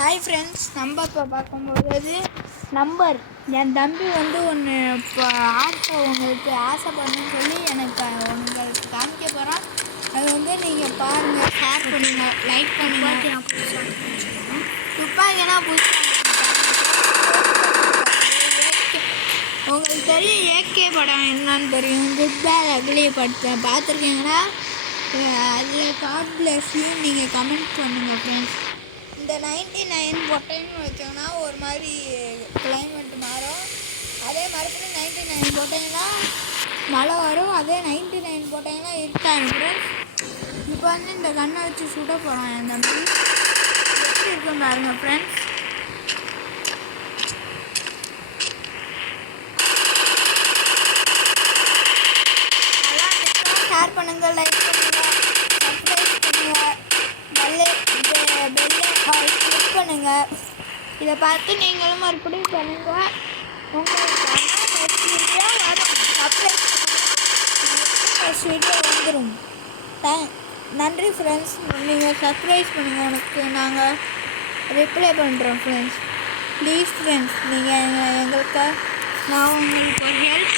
Hi friends, நம்ம இப்போ பார்க்கும்போது நம்பர் என் தம்பி ஒன்று இப்போ உங்களுக்கு ஆசைப்படணும்னு சொல்லி உங்களுக்கு காமிக்க போகிறான். அது நீங்கள் பாருங்கள், ஷேர் பண்ணுங்கள், லைக் பண்ணுங்கள். துப்பாக்கினா புதுசாக உங்களுக்கு தெரியும். ஏகே படம் என்னன்னு தெரியும். குட் பேட் அக்லி படத்தை பார்த்துருக்கீங்கன்னா அதில் காட் பிளஸ் யூ நீங்கள் கமெண்ட் பண்ணுங்கள் ஃப்ரெண்ட்ஸ். இந்த 99 போட்டேன்னு வச்சோங்கன்னா ஒரு மாதிரி கிளைமேட் மாறும். அதே மறுபடியும் 99 போட்டிங்கன்னா மழை வரும். அதே 99 போட்டிங்கன்னா இருட்டாகும் ஃப்ரெண்ட்ஸ். இப்போ இந்த கண்ணை வச்சு சுட போகிறோம். என் தம்பி எப்படி இருக்கும் பாருங்க ஃப்ரெண்ட்ஸ். ஷேர் பண்ணுங்கள், லைக் பண்ணுங்கள், சப்ஸ்கிரைப் பண்ணுங்கள், கிளிக் பண்ணுங்கள். இதை பார்த்து நீங்களும் மறுபடியும் பண்ணுங்கள். உங்களுக்கு நெக்ஸ்ட் வீடியோ வரும். சப்ஸ்கிரைப் பண்ணுங்கள், நெக்ஸ்ட் வீடியோ வந்துடும். நன்றி ஃப்ரெண்ட்ஸ். நீங்கள் சப்ஸ்கிரைப் பண்ணுங்கள், உனக்கு நாங்கள் ரிப்ளை பண்ணுறோம் ஃப்ரெண்ட்ஸ். ப்ளீஸ் ஃப்ரெண்ட்ஸ், நீங்கள் எங்களுக்கு நான் உங்களுக்கு ஒரு ஹெல்ப்